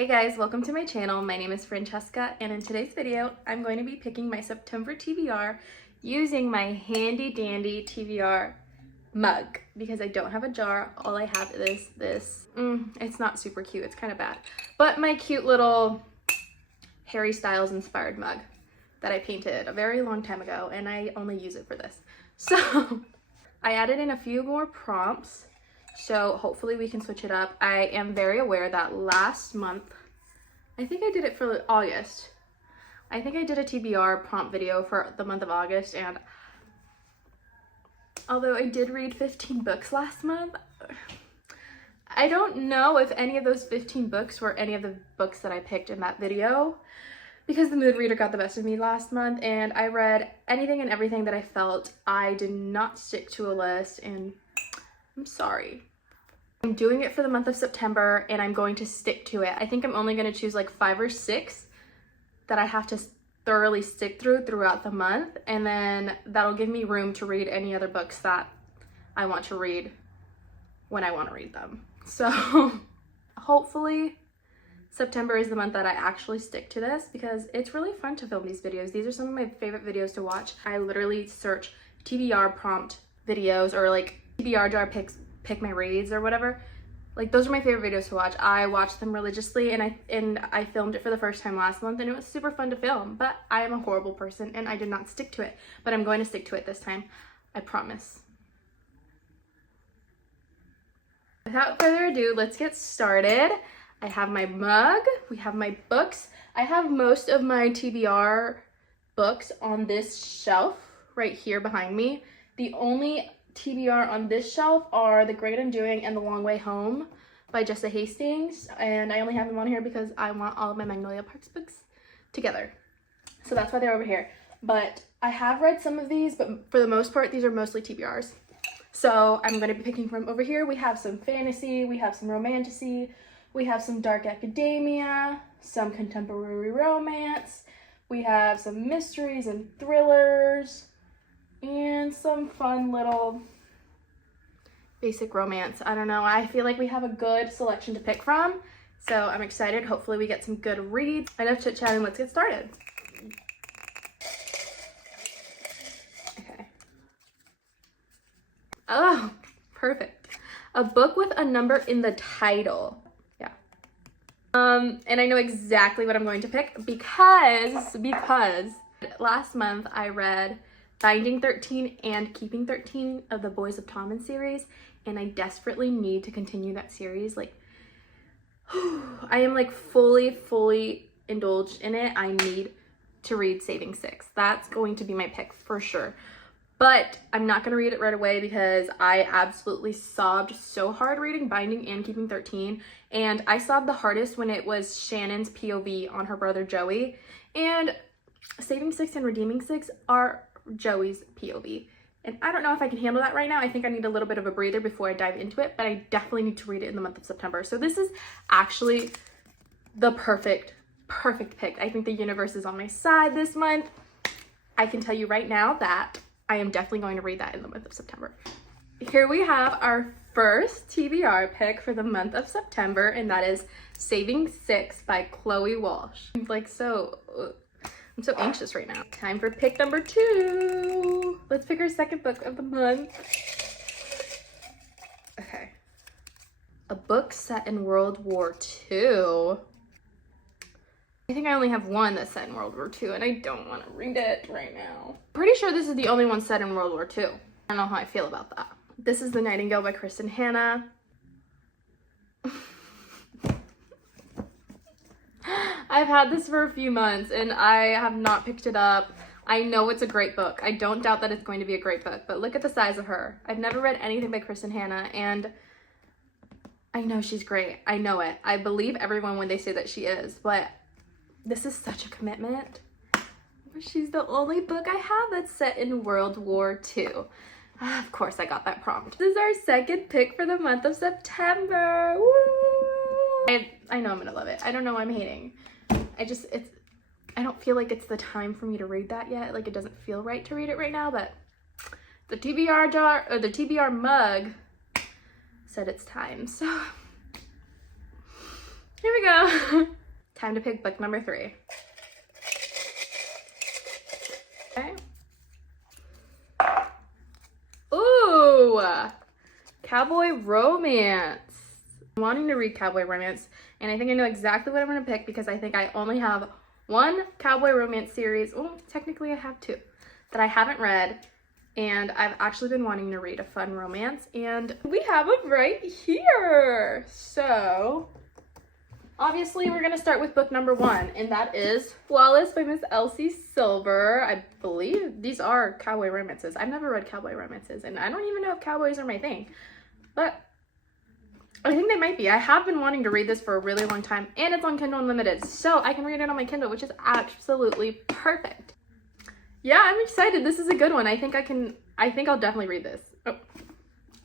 Hey guys, welcome to my channel. My name is Francesca, and in today's video, I'm going to be picking my September TBR using my handy dandy TBR mug because I don't have a jar. All I have is this. It's not super cute. It's kind of bad, but my cute little Harry Styles inspired mug that I painted a very long time ago, and I only use it for this. So I added in a few more prompts. So hopefully we can switch it up. I am very aware that last month, I think I did it for August. I think I did a TBR prompt video for the month of August, and although I did read 15 books last month, I don't know if any of those 15 books were any of the books that I picked in that video, because the mood reader got the best of me last month and I read anything and everything that I felt. I did not stick to a list, and I'm sorry. I'm doing it for the month of September and I'm going to stick to it. I think I'm only going to choose like 5 or 6 that I have to thoroughly stick throughout the month, and then that'll give me room to read any other books that I want to read when I want to read them. So hopefully September is the month that I actually stick to this, because it's really fun to film these videos. These are some of my favorite videos to watch. I literally search TBR prompt videos or like TBR jar pick my reads or whatever. Like, those are my favorite videos to watch. I watch them religiously, and I filmed it for the first time last month, and it was super fun to film, but I am a horrible person and I did not stick to it, but I'm going to stick to it this time. I promise. Without further ado, let's get started. I have my mug, we have my books. I have most of my TBR books on this shelf right here behind me. The only TBR on this shelf are The Great Undoing and The Long Way Home by Jessa Hastings, and I only have them on here because I want all of my Magnolia Parks books together. So that's why they're over here. But I have read some of these, but for the most part, these are mostly TBRs. So I'm going to be picking from over here. We have some fantasy, we have some romantasy, we have some dark academia, some contemporary romance, we have some mysteries and thrillers, and some fun little basic romance. I don't know. I feel like we have a good selection to pick from, so I'm excited. Hopefully we get some good reads. Enough chit-chatting, let's get started. Okay. Oh, perfect. A book with a number in the title. Yeah. And I know exactly what I'm going to pick because last month I read Finding 13 and Keeping 13 of the Boys of Tommen series, and I desperately need to continue that series. Like, I am like fully indulged in it. I need to read Saving 6. That's going to be my pick for sure. But I'm not going to read it right away because I absolutely sobbed so hard reading Binding and Keeping 13, and I sobbed the hardest when it was Shannon's POV on her brother Joey, and Saving 6 and Redeeming 6 are Joey's POV, and I don't know if I can handle that right now. I think I need a little bit of a breather before I dive into it, but I definitely need to read it in the month of September. So this is actually the perfect pick. I think the universe is on my side this month. I can tell you right now that I am definitely going to read that in the month of September. Here we have our first TBR pick for the month of September, and that is Saving 6 by Chloe Walsh. I'm so anxious right now. Time for pick number 2. Let's pick our second book of the month. Okay. A book set in World War II. I think I only have one that's set in World War II, and I don't want to read it right now. Pretty sure this is the only one set in World War II. I don't know how I feel about that. This is The Nightingale by Kristin Hannah. I've had this for a few months and I have not picked it up. I know it's a great book. I don't doubt that it's going to be a great book, but look at the size of her. I've never read anything by Kristin Hannah, and I know she's great. I know it. I believe everyone when they say that she is, but this is such a commitment. She's the only book I have that's set in World War II. Of course I got that prompt. This is our second pick for the month of September. Woo! I know I'm gonna love it. I don't know why I'm hating. I don't feel like it's the time for me to read that yet. Like, it doesn't feel right to read it right now, but the TBR jar, or the TBR mug said it's time. So Here we go. Time to pick book number 3. Okay. Ooh, cowboy romance. I'm wanting to read cowboy romance, and I think I know exactly what I'm going to pick because I think I only have one cowboy romance series. Well, technically I have 2 that I haven't read, and I've actually been wanting to read a fun romance, and we have them right here. So obviously we're going to start with book number 1, and that is Flawless by Miss Elsie Silver. I believe these are cowboy romances. I've never read cowboy romances, and I don't even know if cowboys are my thing, but I think they might be. I have been wanting to read this for a really long time, and it's on Kindle Unlimited, so I can read it on my Kindle, which is absolutely perfect. Yeah, I'm excited. This is a good one. I think I'll definitely read this. Oh,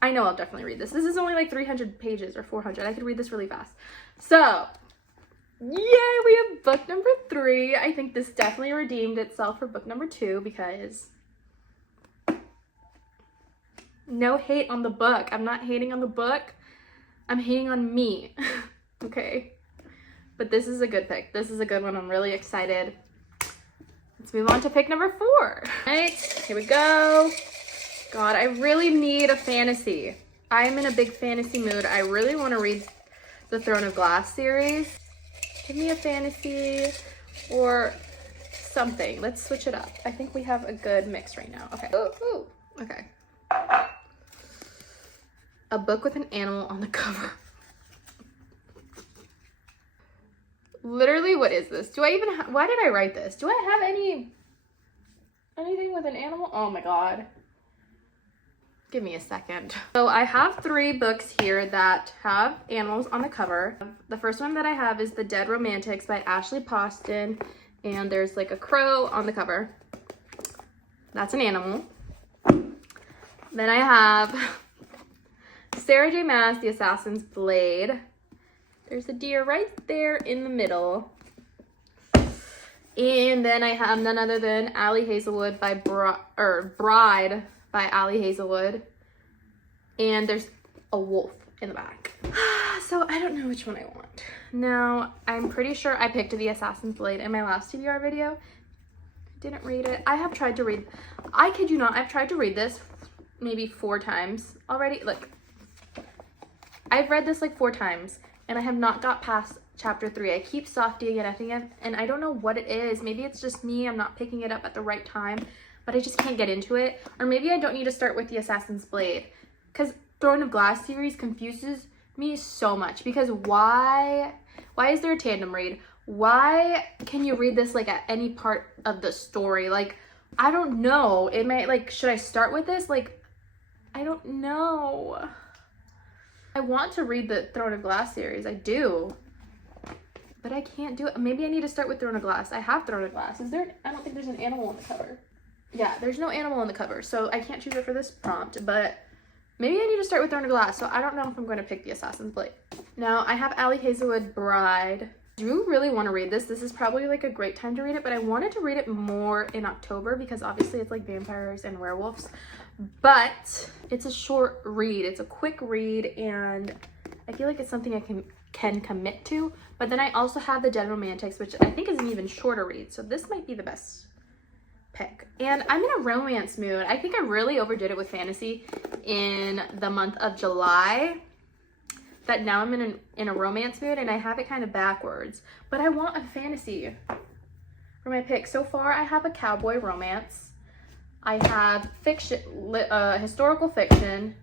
I know I'll definitely read this. This is only like 300 pages or 400. I could read this really fast. So, yay, we have book number 3. I think this definitely redeemed itself for book number 2 because no hate on the book. I'm not hating on the book. I'm hating on me. Okay. But this is a good pick. This is a good one. I'm really excited. Let's move on to pick number 4. All right, here we go. God, I really need a fantasy. I'm in a big fantasy mood. I really want to read the Throne of Glass series. Give me a fantasy or something. Let's switch it up. I think we have a good mix right now. Okay. Ooh. Okay. A book with an animal on the cover. Literally, what is this? Do I even why did I write this? Do I have anything with an animal? Oh my god. Give me a second. So I have 3 books here that have animals on the cover. The first one that I have is The Dead Romantics by Ashley Poston, and there's like a crow on the cover. That's an animal. Then I have Sarah J. Maas, The Assassin's Blade. There's a deer right there in the middle. And then I have none other than Allie Hazelwood by Bride by Allie Hazelwood. And there's a wolf in the back. So I don't know which one I want. Now, I'm pretty sure I picked The Assassin's Blade in my last TBR video. Didn't read it. I have tried to read, I kid you not, I've tried to read this maybe 4 times already. Like, I've read this like 4 times and I have not got past chapter 3. I keep softying it, and I don't know what it is. Maybe it's just me, I'm not picking it up at the right time, but I just can't get into it. Or maybe I don't need to start with The Assassin's Blade, because Throne of Glass series confuses me so much. Because why is there a tandem read? Why can you read this like at any part of the story? Like, I don't know. It might, like, should I start with this? Like, I don't know. I want to read the Throne of Glass series. I do. But I can't do it. Maybe I need to start with Throne of Glass. I have Throne of Glass. Is there, I don't think there's an animal on the cover. Yeah, there's no animal on the cover, so I can't choose it for this prompt, but maybe I need to start with Throne of Glass, so I don't know if I'm going to pick The Assassin's Blade. Now, I have Allie Hazelwood Bride. I do really want to read this. This is probably like a great time to read it, but I wanted to read it more in October because obviously it's like vampires and werewolves, but it's a short read. It's a quick read, and I feel like it's something I can commit to. But then I also have The Dead Romantics, which I think is an even shorter read, so this might be the best pick. And I'm in a romance mood. I think I really overdid it with fantasy in the month of July, that now I'm in a romance mood, and I have it kind of backwards. But I want a fantasy for my pick. So far, I have a cowboy romance, I have fiction, historical fiction,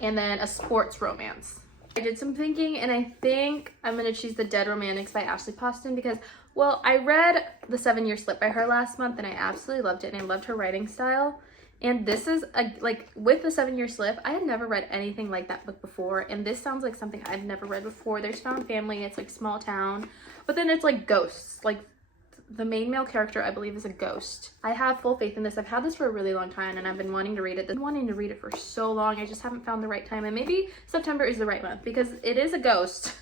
and then a sports romance. I did some thinking, and I think I'm going to choose The Dead Romantics by Ashley Poston because, well, I read The 7-Year Slip by her last month, and I absolutely loved it, and I loved her writing style. And this is, like, with The 7-Year Slip, I had never read anything like that book before, and this sounds like something I've never read before. There's found family, it's, like, small town, but then it's, like, ghosts. Like, the main male character, I believe, is a ghost. I have full faith in this. I've had this for a really long time, and I've been wanting to read it. I've been wanting to read it for so long. I just haven't found the right time, and maybe September is the right month because it is a ghost.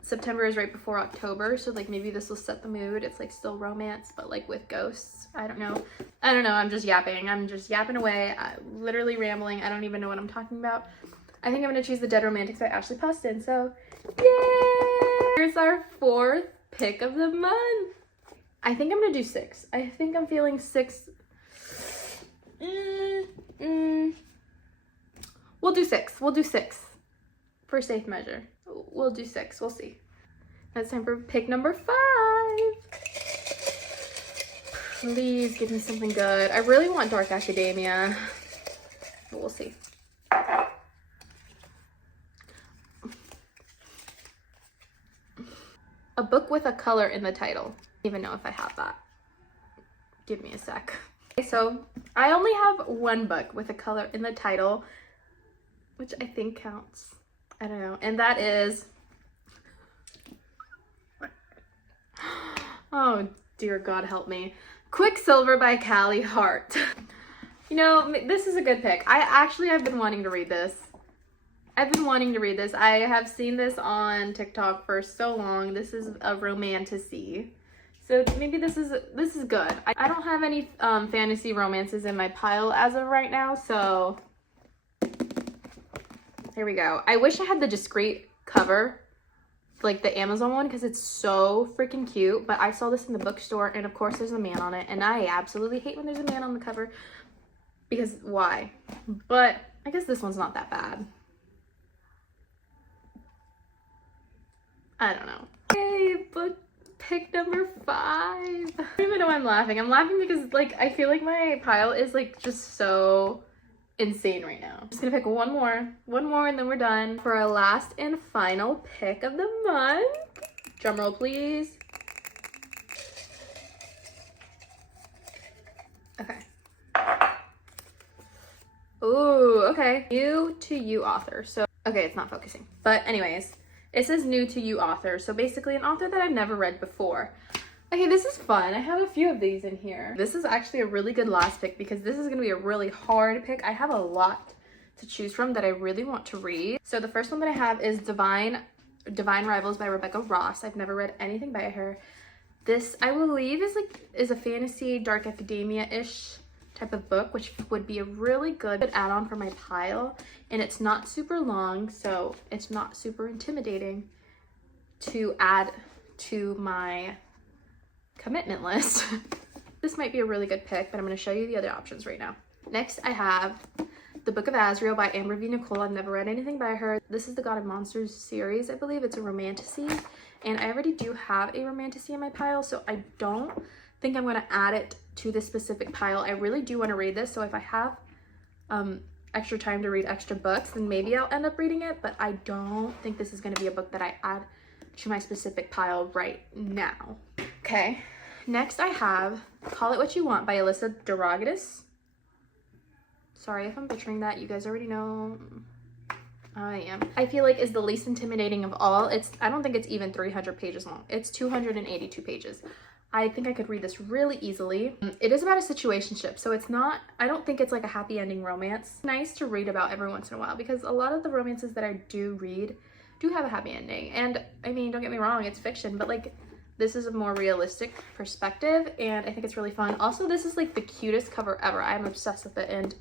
September is right before October, so like maybe this will set the mood. It's like still romance, but like with ghosts. I don't know. I'm just yapping. I'm just yapping away. Literally rambling. I don't even know what I'm talking about. I think I'm gonna choose The Dead Romantics by Ashley Poston. So, yay! Here's our 4th pick of the month. I think I'm gonna do 6. I think I'm feeling 6. We'll do 6. We'll do 6 for safe measure. We'll do 6. We'll see. Now it's time for pick number 5. Please give me something good. I really want Dark Academia, but we'll see. A book with a color in the title. I don't even know if I have that. Give me a sec. Okay, so I only have 1 book with a color in the title, which I think counts. I don't know. And that is... oh, dear God, help me. Quicksilver by Callie Hart. You know, this is a good pick. I've been wanting to read this. I have seen this on TikTok for so long. This is a romantasy. So maybe this is good. I don't have any fantasy romances in my pile as of right now, so here we go. I wish I had the discreet cover, like the Amazon one, because it's so freaking cute, but I saw this in the bookstore, and of course there's a man on it, and I absolutely hate when there's a man on the cover, because why? But I guess this one's not that bad. I don't know. Okay, book pick number 5. I don't even know why I'm laughing. I'm laughing because, like, I feel like my pile is, like, just so insane right now. I'm just gonna pick one more, and then we're done. For our last and final pick of the month. Drumroll, please. Okay. Ooh, okay. New to you author. So, okay, it's not focusing. But anyways, it says new to you author. So basically an author that I've never read before. Okay, this is fun. I have a few of these in here. This is actually a really good last pick because this is going to be a really hard pick. I have a lot to choose from that I really want to read. So the first one that I have is Divine Rivals by Rebecca Ross. I've never read anything by her. This, I believe, is a fantasy dark academia-ish type of book, which would be a really good add-on for my pile. And it's not super long, so it's not super intimidating to add to my commitment list. This might be a really good pick, but I'm going to show you the other options right now. Next, I have The Book of Azrael by Amber V. Nicole. I've never read anything by her. This is the God of Monsters series, I believe. It's a romantasy, and I already do have a romantasy in my pile, so I don't think I'm going to add it to this specific pile. I really do want to read this, so if I have extra time to read extra books, then maybe I'll end up reading it, but I don't think this is going to be a book that I add to my specific pile right now. Okay, next I have Call It What You Want by Alyssa Derogatis. Sorry if I'm butchering that. You guys already know I am. I feel like is the least intimidating of all. I don't think it's even 300 pages long. It's 282 pages. I think I could read this really easily. It is about a situationship, so it's not, I don't think it's like a happy ending romance. It's nice to read about every once in a while because a lot of the romances that I do read do have a happy ending. And I mean, don't get me wrong, it's fiction, but like this is a more realistic perspective and I think it's really fun. Also, this is like the cutest cover ever. I'm obsessed with it, and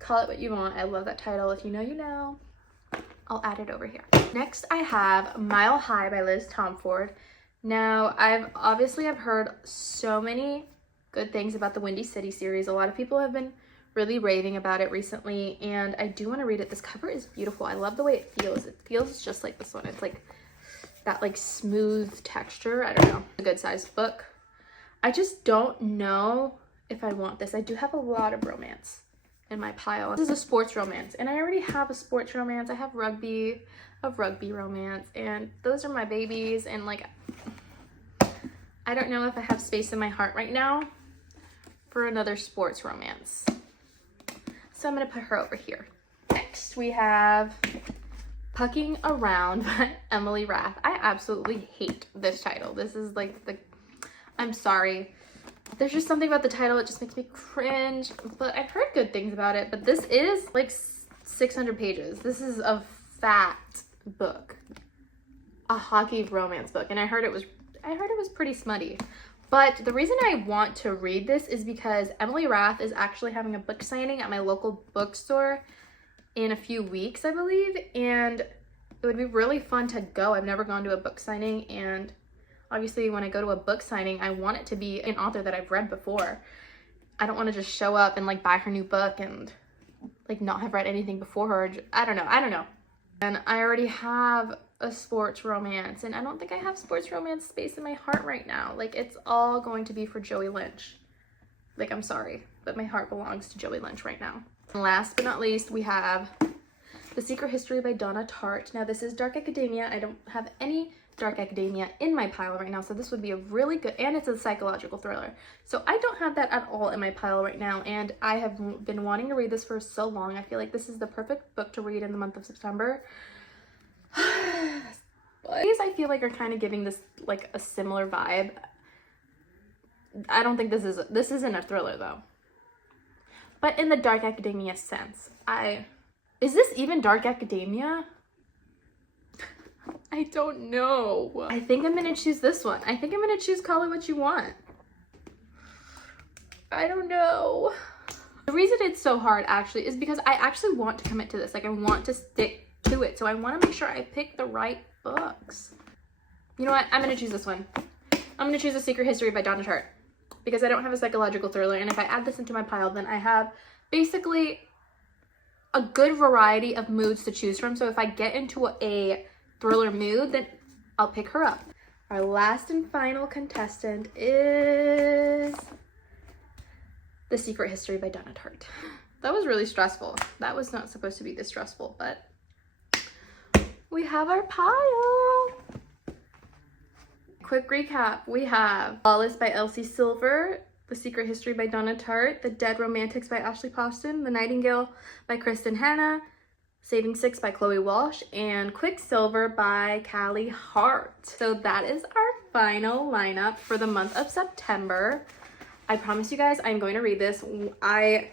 Call It What You Want. I love that title. If you know, you know. I'll add it over here. Next, I have Mile High by Liz Tomford. Now, I've heard so many good things about the Windy City series. A lot of people have been really raving about it recently, and I do want to read it. This cover is beautiful. I love the way it feels. It feels just like this one. It's like that like smooth texture. I don't know. A good sized book. I just don't know if I want this. I do have a lot of romance in my pile. This is a sports romance, and I already have a sports romance. I have a rugby romance, and those are my babies, and like I don't know if I have space in my heart right now for another sports romance. So I'm gonna put her over here. Next we have Pucking Around by Emily Rath. I absolutely hate this title. This is like I'm sorry. There's just something about the title, it just makes me cringe, but I've heard good things about it. But this is like 600 pages. This is a fat book, a hockey romance book, and I heard it was pretty smutty. But the reason I want to read this is because Emily Rath is actually having a book signing at my local bookstore in a few weeks, I believe, and it It would be really fun to go. I've never gone to a book signing, and obviously when I go to a book signing, I want it to be an author that I've read before. I don't want to just show up and like buy her new book and like not have read anything before her. I don't know. And I already have a sports romance, and I don't think I have sports romance space in my heart right now. Like, it's all going to be for Joey Lynch. Like, I'm sorry, but my heart belongs to Joey Lynch right now. And last but not least, we have The Secret History by Donna Tartt. Now, this is dark academia. I don't have any dark academia in my pile right now, so this would be a really good, and it's a psychological thriller. So I don't have that at all in my pile right now, and I have been wanting to read this for so long. I feel like this is the perfect book to read in the month of September. But these I feel like are kind of giving this like a similar vibe. I don't think this isn't a thriller though. But in the dark academia sense, is this even dark academia? I don't know. I think I'm gonna choose this one. I think I'm gonna choose Call It What You Want. I don't know. The reason it's so hard actually is because I actually want to commit to this. Like, I want to stick to it. So I want to make sure I pick the right books. You know what? I'm gonna choose this one. I'm gonna choose The Secret History by Donna Tartt because I don't have a psychological thriller, and if I add this into my pile, then I have basically a good variety of moods to choose from. So if I get into a thriller mood, then I'll pick her up. Our last and final contestant is The Secret History by Donna Tartt. That was really stressful. That was not supposed to be this stressful, but we have our pile. Quick recap. We have Flawless by Elsie Silver, The Secret History by Donna Tartt, The Dead Romantics by Ashley Poston, The Nightingale by Kristin Hannah, Saving Six by Chloe Walsh, and Quicksilver by Callie Hart. So that is our final lineup for the month of September. I promise you guys I'm going to read this. I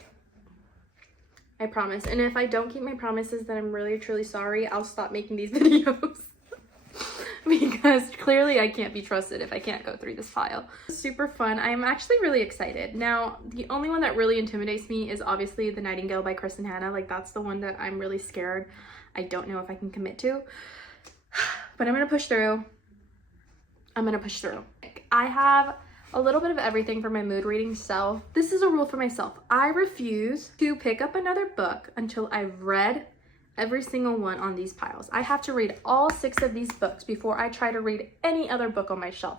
promise. And if I don't keep my promises, then I'm really truly sorry. I'll stop making these videos. Because clearly I can't be trusted if I can't go through this pile. Super fun. I'm actually really excited. Now, the only one that really intimidates me is obviously The Nightingale by Kristin Hannah. Like, that's the one that I'm really scared. I don't know if I can commit to. But I'm gonna push through. I have a little bit of everything for my mood reading self. This is a rule for myself. I refuse to pick up another book until I've read every single one on these piles. I have to read all 6 of these books before I try to read any other book on my shelf,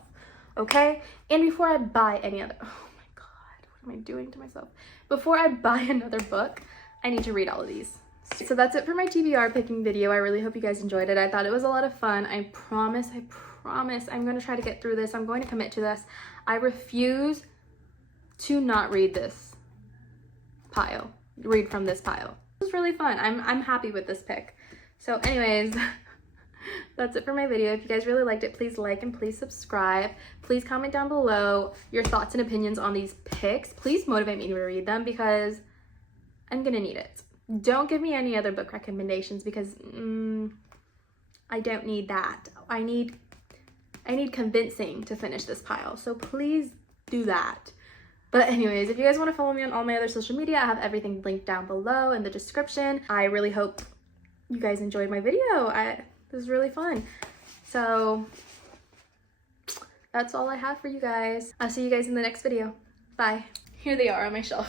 okay? And before I buy any other, oh my God, what am I doing to myself? Before I buy another book, I need to read all of these. So that's it for my TBR picking video. I really hope you guys enjoyed it. I thought it was a lot of fun. I promise I'm gonna try to get through this. I'm going to commit to this. I refuse to not read this pile, read from this pile. It was really fun. I'm happy with this pick. So anyways, that's it for my video. If you guys really liked it, please like and please subscribe. Please comment down below your thoughts and opinions on these picks. Please motivate me to read them because I'm gonna need it. Don't give me any other book recommendations because I don't need that. I need convincing to finish this pile. So please do that. But anyways, if you guys want to follow me on all my other social media, I have everything linked down below in the description. I really hope you guys enjoyed my video. This was really fun. So that's all I have for you guys. I'll see you guys in the next video. Bye. Here they are on my shelf.